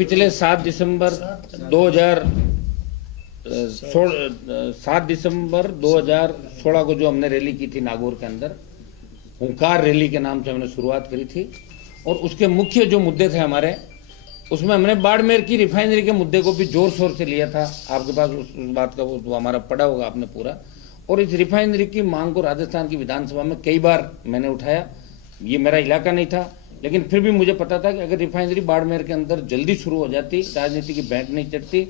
पिछले 7 दिसंबर 2016 को जो हमने रैली की थी नागौर के अंदर, हुंकार रैली के नाम से हमने शुरुआत करी थी। और उसके मुख्य जो मुद्दे थे हमारे, उसमें हमने बाड़मेर की रिफाइनरी के मुद्दे को भी जोर शोर से लिया था। आपके पास उस बात का वो हमारा पढ़ा होगा आपने पूरा। और इस रिफाइनरी की मांग को राजस्थान की विधानसभा में कई बार मैंने उठाया। ये मेरा इलाका नहीं था, लेकिन फिर भी मुझे पता था कि अगर रिफाइनरी बाड़मेर के अंदर जल्दी शुरू हो जाती, राजनीति की बैंक नहीं चढ़ती,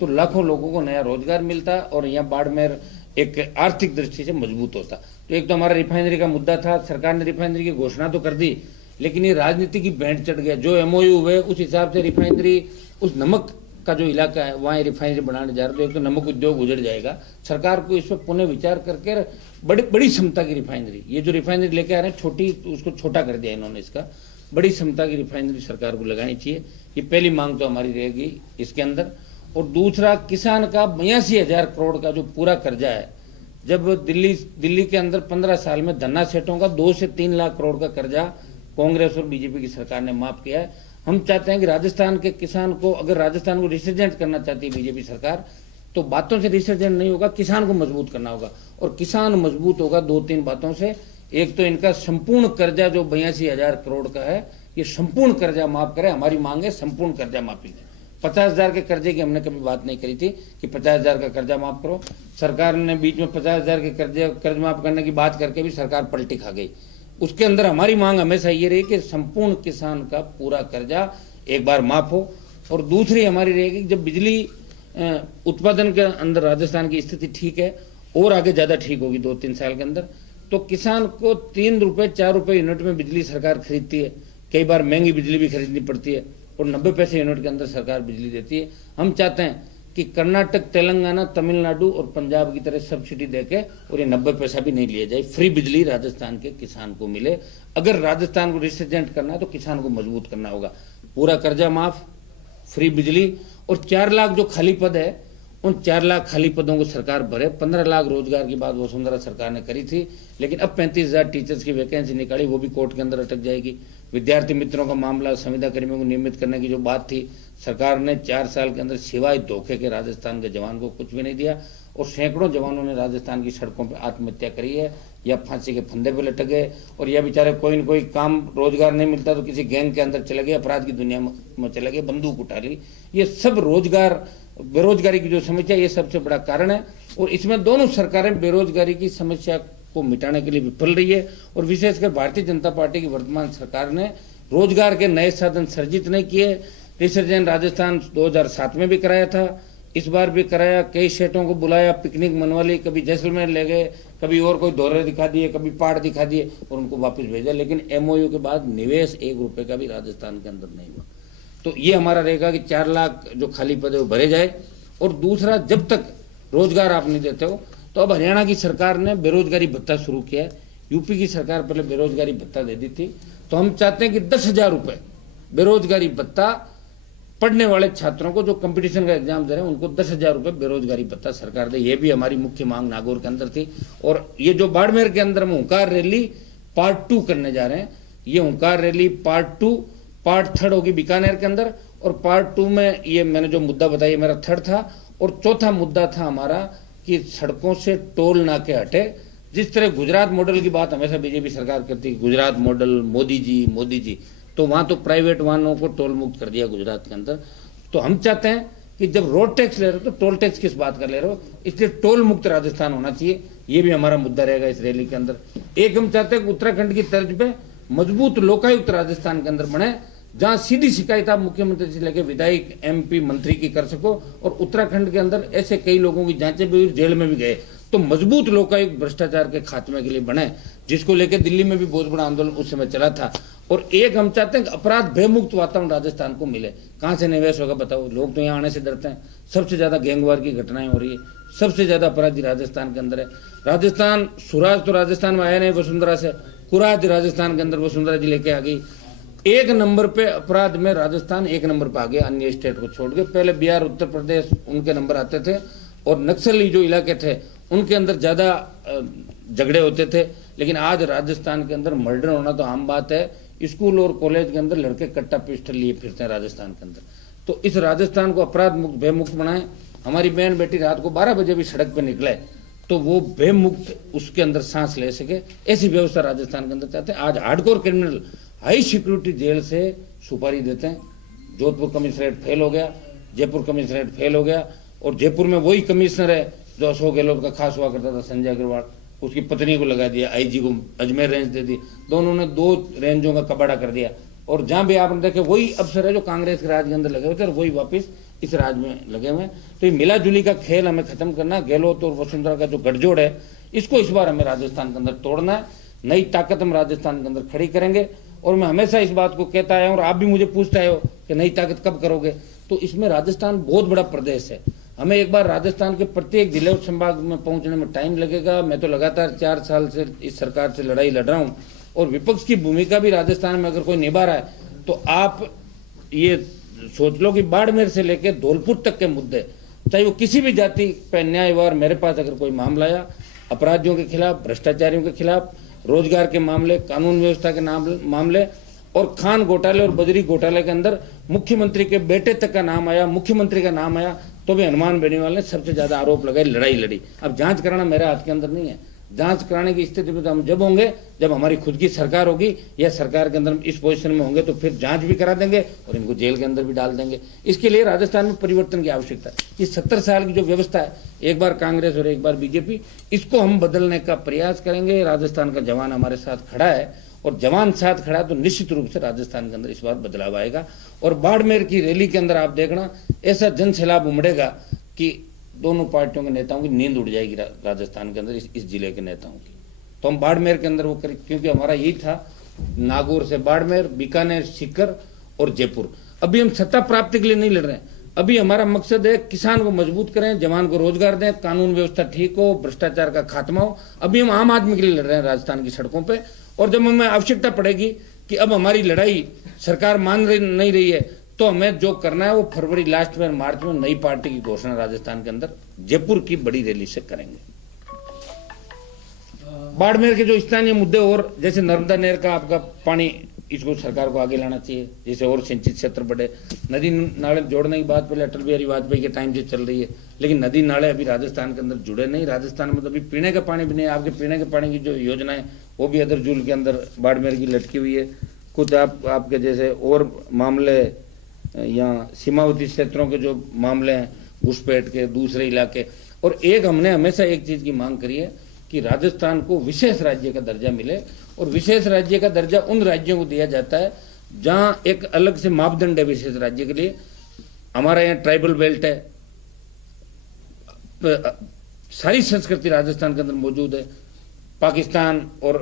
तो लाखों लोगों को नया रोजगार मिलता और यहाँ बाड़मेर एक आर्थिक दृष्टि से मजबूत होता। तो एक तो हमारा रिफाइनरी का मुद्दा था। सरकार ने रिफाइनरी की घोषणा तो कर दी, लेकिन ये राजनीति की बैंड चढ़ गया। जो एमओयू हुए उस हिसाब से रिफाइनरी, उस नमक का जो इलाका है वहाँ रिफाइनरी बनाने जा रहे, तो एक तो नमक उद्योग उजड़ जाएगा। सरकार को इस पर पुनः विचार करके बड़ी क्षमता की रिफाइनरी, ये जो रिफाइनरी लेके आ रहे हैं छोटी, उसको छोटा कर दिया इन्होंने। इसका बड़ी क्षमता की रिफाइनरी सरकार को लगानी चाहिए। ये पहली मांग तो हमारी रहेगी इसके अंदर। और दूसरा, किसान का 82,000 करोड़ का जो पूरा कर्जा है, जब दिल्ली के अंदर 15 साल में धन्ना सेठों का 2 से 3 लाख करोड़ का कर्जा कांग्रेस और बीजेपी की सरकार ने माफ किया है। हम चाहते हैं कि राजस्थान के किसान को, अगर राजस्थान को रिसर्जेंट करना चाहती है बीजेपी सरकार, तो बातों से रिसर्जेंट नहीं होगा, किसान को मजबूत करना होगा। और किसान मजबूत होगा 2-3 बातों से। एक तो इनका संपूर्ण कर्जा जो 82,000 करोड़ का है, ये संपूर्ण कर्जा माफ करे। हमारी मांग है संपूर्ण कर्जा माफी है। 50,000 के कर्जे की हमने कभी बात नहीं करी थी कि 50,000 का कर्जा माफ करो। सरकार ने बीच में 50,000 के कर्ज माफ करने की बात करके भी सरकार पलटी खा गई। उसके अंदर हमारी मांग हमेशा ये रही कि संपूर्ण किसान का पूरा कर्जा एक बार माफ हो। और दूसरी हमारी रहेगी, जब बिजली उत्पादन के अंदर राजस्थान की स्थिति ठीक है और आगे ज्यादा ठीक होगी 2-3 साल के अंदर, तो किसान को 3 रुपए 4 रुपए यूनिट में बिजली सरकार खरीदती है। कई बार महंगी बिजली भी खरीदनी पड़ती है और 90 पैसे यूनिट के अंदर सरकार बिजली देती है। हम चाहते हैं कि कर्नाटक, तेलंगाना, तमिलनाडु और पंजाब की तरह सब्सिडी देके और ये 90 पैसा भी नहीं लिया जाए, फ्री बिजली राजस्थान के किसान को मिले। अगर राजस्थान को रिसर्जेंट करना है तो किसान को मजबूत करना होगा। पूरा कर्जा माफ, फ्री बिजली और 4 लाख जो खाली पद है, उन 4 लाख खाली पदों को सरकार भरे। 15 लाख रोजगार की बात वसुंधरा सरकार ने करी थी, लेकिन अब 35,000 टीचर्स की वैकेंसी निकाली, वो भी कोर्ट के अंदर अटक जाएगी। विद्यार्थी मित्रों का मामला, संविदा कर्मियों को नियमित करने की जो बात थी, सरकार ने 4 साल के अंदर सिवाय धोखे के राजस्थान के जवान को कुछ भी नहीं दिया। और सैकड़ों जवानों ने राजस्थान की सड़कों पर आत्महत्या करी है या फांसी के फंदे पे लटक गए। और यह बेचारे कोई न कोई काम रोजगार नहीं मिलता तो किसी गैंग के अंदर चले गए, अपराध की दुनिया में चले गए, बंदूक उठा ली। ये सब रोजगार, बेरोजगारी की जो समस्या, ये सबसे बड़ा कारण है। और इसमें दोनों सरकारें बेरोजगारी की समस्या को मिटाने के लिए विफल रही है। और विशेषकर भारतीय जनता पार्टी की वर्तमान सरकार ने रोजगार के नए साधन सर्जित नहीं किए। रिसर्जेंट राजस्थान 2007 में भी कराया था, इस बार भी कराया। कई सेठों को बुलाया, पिकनिक मनवा ली, कभी जैसलमेर ले गए, कभी और कोई दौरे दिखा दिए, कभी पहाड़ दिखा दिए और उनको वापस भेजा। लेकिन एमओयू के बाद निवेश 1 रुपए का भी राजस्थान के अंदर नहीं हुआ। तो ये हमारा रहेगा कि 4 लाख जो खाली पद है वो भरे जाए। और दूसरा, जब तक रोजगार आप नहीं देते हो, तो अब हरियाणा की सरकार ने बेरोजगारी भत्ता शुरू किया है। यूपी की सरकार पहले बेरोजगारी भत्ता दे दी थी, तो हम चाहते हैं कि 10,000 रुपए बेरोजगारी भत्ता पढ़ने वाले छात्रों को जो कंपटीशन का एग्जाम दे रहे हैं, उनको 10,000 रुपए बेरोजगारी भत्ता सरकार दे। ये भी हमारी मुख्य मांग नागौर के अंदर थी। और ये जो बाड़मेर के अंदर हम हुंकार रैली पार्ट 2 करने जा रहे हैं, ये हुंकार रैली पार्ट 2, पार्ट 3 होगी बीकानेर के अंदर। और पार्ट 2 में ये मैंने जो मुद्दा बताया मेरा 3rd था। और चौथा मुद्दा था हमारा कि सड़कों से टोल नाके हटे। जिस तरह गुजरात मॉडल की बात हमेशा बीजेपी सरकार करती है, गुजरात मॉडल, मोदी जी, तो वहां तो प्राइवेट वाहनों को टोल मुक्त कर दिया गुजरात के अंदर। तो हम चाहते हैं कि जब रोड टैक्स ले रहे हो तो टोल टैक्स किस बात का ले रहे हो, इसलिए टोल मुक्त राजस्थान होना चाहिए। ये भी हमारा मुद्दा रहेगा इस रैली के अंदर। एक, हम चाहते हैं कि उत्तराखंड की तर्ज पे मजबूत लोकायुक्त राजस्थान के अंदर बने, जहां सीधी शिकायत आप मुख्यमंत्री से लेकर विधायक, MP, मंत्री की कर सको। और उत्तराखंड के अंदर ऐसे कई लोगों की जांचें भी हुई, जेल में भी गए, तो मजबूत लोकायुक्त भ्रष्टाचार के खात्मे के लिए बने, जिसको लेकर दिल्ली में भी बहुत बड़ा आंदोलन उस समय चला था। और एक, हम चाहते हैं कि अपराध भयमुक्त वातावरण राजस्थान को मिले। कहां से निवेश होगा बताओ, लोग तो यहाँ आने से डरते हैं। सबसे ज्यादा गैंगवार की घटनाएं हो रही है, सबसे ज्यादा अपराधी राजस्थान के अंदर है। राजस्थान, सुराज तो राजस्थान में आया नहीं वसुंधरा से, कुराज राजस्थान के अंदर वसुंधरा जी लेके आ गई। 1 नंबर पे अपराध में राजस्थान 1 नंबर पे आ गया, अन्य स्टेट को छोड़ के। पहले बिहार, उत्तर प्रदेश उनके नंबर आते थे, और नक्सली जो इलाके थे उनके अंदर ज्यादा झगड़े होते थे। लेकिन आज राजस्थान के अंदर मर्डर होना तो आम बात है। स्कूल और कॉलेज के अंदर लड़के कट्टा पिस्टल लिए फिरते हैं राजस्थान के अंदर। तो इस राजस्थान को अपराध मुक्त भयमुक्त बनाएं। हमारी बहन बेटी रात को 12 बजे भी सड़क पर निकले तो वो भयमुक्त उसके अंदर सांस ले सके, ऐसी व्यवस्था राजस्थान के अंदर चाहते हैं। आज hardcore criminal high security jail से सुपारी देते हैं। जोधपुर कमिश्नरेट फेल हो गया, जयपुर कमिश्नरेट फेल हो गया, और जयपुर में वही कमिश्नर है जो अशोक गहलोत का खास हुआ करता था, संजय अग्रवाल, उसकी पत्नी को लगा दिया, आईजी को अजमेर रेंज दे दी, दोनों ने 2 रेंजों का कबाड़ा कर दिया। और जहां भी आपने देखे वही अफसर है जो कांग्रेस के राज के अंदर लगे हुए थे और वही वापस इस राज में लगे हुए हैं। तो ये मिला जुली का खेल हमें खत्म करना, गहलोत और वसुंधरा का जो गठजोड़ है इसको इस बार हमें राजस्थान के अंदर तोड़ना है। नई ताकत हम राजस्थान के अंदर खड़ी करेंगे, और मैं हमेशा इस बात को कहता आया हूं और आप भी मुझे पूछते आए हो कि नई ताकत कब करोगे। तो इसमें राजस्थान बहुत बड़ा प्रदेश है, हमें एक बार राजस्थान के प्रत्येक जिले और संभाग में पहुंचने में टाइम लगेगा। मैं तो लगातार 4 साल से इस सरकार से लड़ाई लड़ रहा हूं, और विपक्ष की भूमिका भी राजस्थान में अगर कोई निभा रहा है तो आप ये सोच लो कि बाड़मेर से लेकर धौलपुर तक के मुद्दे, चाहे वो किसी भी जाति पर न्याय वार, मेरे पास अगर कोई मामला आया अपराधियों के खिलाफ, भ्रष्टाचारियों के खिलाफ, रोजगार के मामले, कानून व्यवस्था के मामले, और खान घोटाले और बजरी घोटाले के अंदर मुख्यमंत्री के बेटे तक का नाम आया, मुख्यमंत्री का नाम आया, तो भी हनुमान बेनीवाल ने सबसे ज्यादा आरोप लगाए, लड़ाई लड़ी। अब जांच कराना मेरे हाथ के अंदर नहीं है। जांच कराने की स्थिति में तो हम जब होंगे जब हमारी खुद की सरकार होगी या सरकार के अंदर इस पोजीशन में होंगे, तो फिर जांच भी करा देंगे और इनको जेल के अंदर भी डाल देंगे। इसके लिए राजस्थान में परिवर्तन की आवश्यकता है। ये 70 साल की जो व्यवस्था है, एक बार कांग्रेस और एक बार बीजेपी, इसको हम बदलने का प्रयास करेंगे। राजस्थान का जवान हमारे साथ खड़ा है, और जवान साथ खड़ा तो निश्चित रूप से राजस्थान के अंदर इस बार बदलाव आएगा। और बाड़मेर की रैली के अंदर आप देखना ऐसा जन सैलाब उमड़ेगा कि दोनों पार्टियों के नेताओं की नींद उड़ जाएगी राजस्थान के अंदर, इस जिले के नेताओं की। तो हम बाड़मेर के अंदर वो करें, क्योंकि हमारा यही था, नागौर से बाड़मेर, बीकानेर, सीकर और जयपुर। अभी हम सत्ता प्राप्ति के लिए नहीं लड़ रहे हैं, अभी हमारा मकसद है किसान को मजबूत करें, जवान को रोजगार दें, कानून व्यवस्था ठीक हो, भ्रष्टाचार का खात्मा हो। अभी हम आम आदमी के लिए लड़ रहे हैं राजस्थान की सड़कों पे, और जब हमें आवश्यकता पड़ेगी कि अब हमारी लड़ाई सरकार मान नहीं रही है, तो हमें जो करना है वो फरवरी लास्ट में, मार्च में नई पार्टी की घोषणा राजस्थान के अंदर जयपुर की बड़ी रैली से करेंगे। बाड़मेर के जो स्थानीय मुद्दे, और जैसे नर्मदा नहर का आपका पानी, इसको सरकार को आगे लाना चाहिए, जैसे और सिंचित क्षेत्र बढ़े। नदी नाले जोड़ने की बात पहले अटल बिहारी वाजपेयी के टाइम से चल रही है, लेकिन नदी नाले अभी राजस्थान के अंदर जुड़े नहीं। राजस्थान में तो अभी पीने का पानी भी नहीं। आपके पीने के पानी की जो योजना है वो भी अदर जूल के अंदर बाड़मेर की लटकी हुई है। कुछ आपके जैसे और मामले या सीमावर्ती क्षेत्रों के जो मामले हैं, घुसपैठ के, दूसरे इलाके। और एक हमने हमेशा एक चीज की मांग करी है कि राजस्थान को विशेष राज्य का दर्जा मिले, और विशेष राज्य का दर्जा उन राज्यों को दिया जाता है जहां एक अलग से मापदंड है विशेष राज्य के लिए। हमारा यहाँ ट्राइबल बेल्ट है, सारी संस्कृति राजस्थान के अंदर मौजूद है। पाकिस्तान और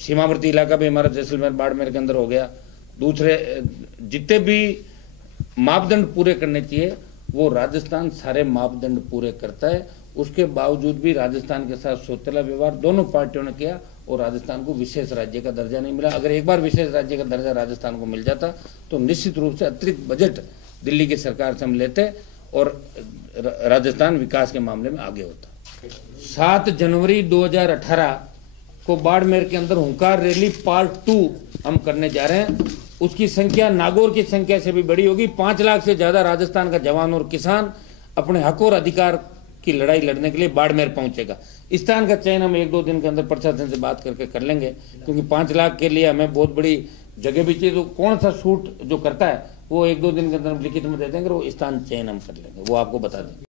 सीमावर्ती इलाका भी हमारा जैसलमेर, बाड़मेर के अंदर हो गया। दूसरे जितने भी मापदंड पूरे करने चाहिए वो राजस्थान सारे मापदंड पूरे करता है। उसके बावजूद भी राजस्थान के साथ सौतेला व्यवहार दोनों पार्टियों ने किया, और राजस्थान को विशेष राज्य का दर्जा नहीं मिला। अगर एक बार विशेष राज्य का दर्जा राजस्थान को मिल जाता तो निश्चित रूप से अतिरिक्त बजट दिल्ली की सरकार से हम लेते और राजस्थान विकास के मामले में आगे होता। 7 जनवरी 2018 को बाड़मेर के अंदर हुंकार रैली पार्ट 2 हम करने जा रहे हैं। उसकी संख्या नागौर की संख्या से भी बड़ी होगी। 5 लाख से ज्यादा राजस्थान का जवान और किसान अपने हक और अधिकार की लड़ाई लड़ने के लिए बाड़मेर पहुंचेगा। स्थान का चयन हम 1-2 दिन के अंदर प्रशासन से बात करके कर लेंगे, क्योंकि 5 लाख के लिए हमें बहुत बड़ी जगह भी चाहिए। तो कौन सा सूट जो करता है वो 1-2 दिन के अंदर लिखित में दे देंगे, वो स्थान चयन हम कर लेंगे, वो आपको बता देंगे।